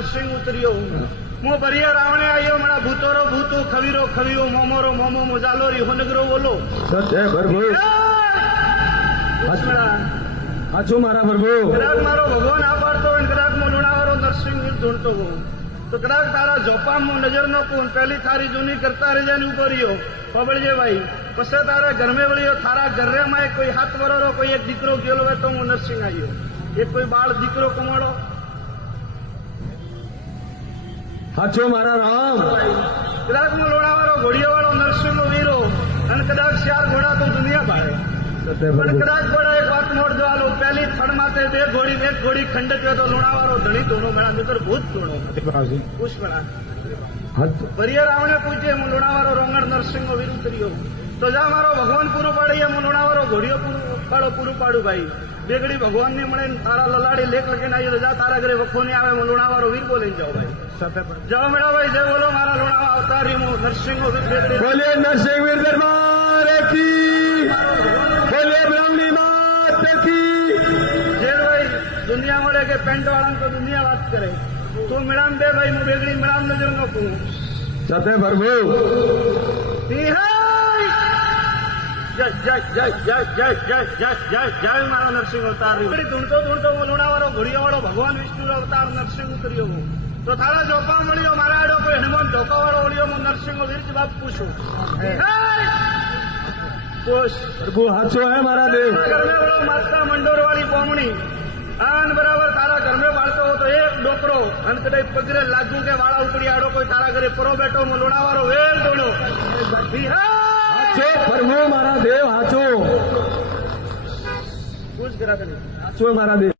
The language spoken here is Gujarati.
नरसिंह उतरियो मो बरिया रावणे आयो मणा भूतोरो भूतो खवीरो खवीरो मोमोरो मोमो मोजालो री होनगरो बोलो सत्य प्रभु हाचो मारा प्रभु कदाच मारो भगवान आपाड़तो હોય કદાચ મો લુણાવારો નરસિંહ ઢૂંઢતો હો તો કદાચ તારા જોપામાં નજર નો કોણ પહેલી થારી જૂની કરતા રહી જાય ઉભો રહ્યો પબળજે ભાઈ પછી તારે ઘરમે વળ્યો થારા ઘરેમાં કોઈ હાથ વરોરો કોઈ એક દીકરો ગયેલો હોય તો હું નરસિંહ આવ્યો એક કોઈ બાળ દીકરો કમાડો हाचो मारा राम कदाच मो લુણાવારો ઘોડિયા વાળો નરસિંહ નો વીરો અને કદાચ 4 ઘોડા તો દુનિયા ભાડે પણ કદાચ ઘોડા એક વાત મોડજો આલો પહેલી થડ માથે બે ઘોડી એક ઘોડી ખંડ થયો તો લુણાવારો ધણી તોનો મેળા મિત્ર ભૂત તોનો પુષ્પણા બરિયા રાવણે પૂછે હું લુણાવારો રોંગણ નરસિંહ નો વીર ઉતર્યો તો જા મારો ભગવાન પૂરો પાડે હું લુણાવારો ઘોડિયો પૂરું પાડું ભાઈ બેગડી ભગવાન ને મળે તારા લલાડી લેખ લખીને આવી તો જા તારા ઘરે વખો નહીં આવે હું લુણાવારો વીર બોલીને જાઓ ભાઈ જાઓ મેળા ભાઈ જય બોલો મારા લુણાવા અવતારી હું નરસિંહ નો વીર બેગડી बोलिए नरसिंह वीर दरबार की बोलिए ब्राह्मणी मात की જે ભાઈ દુનિયા મળે કે પેન્ટ વાળા તો દુનિયા વાત કરે તો મેળામ બે ભાઈ હું બેગડી મેળામ નજર નો કહું सत्य प्रभु જય જય જય જય જય જય જય જય જય મારા નરસિંહ અવતાર ધૂણતો ધૂણતો હું લુણાવાળો ઘોડિયાવાળો ભગવાન વિષ્ણુ અવતાર નરસિંહ ઉતર્યો હું તો તારા જોપા મળ્યો મારા આડો કોઈ હનુમાન ધોકાવાળો મળ્યો હું નરસિંહ વીર બાપ પૂછું प्रभु हाचो है मारा देव घर में बोलो माता मंडोर वाली पोमणी आन बराबर तारा घर में बाळतो हो तो एक डोकरो अन कदाई पगरे लागू के वाळा उपड़ी आड़ो कोई तारा घरे परो बैठो मो लोणावारो वेल दौड़ो हाचो प्रभु मारा देव हाचो कुछ करा हाचो मारा देव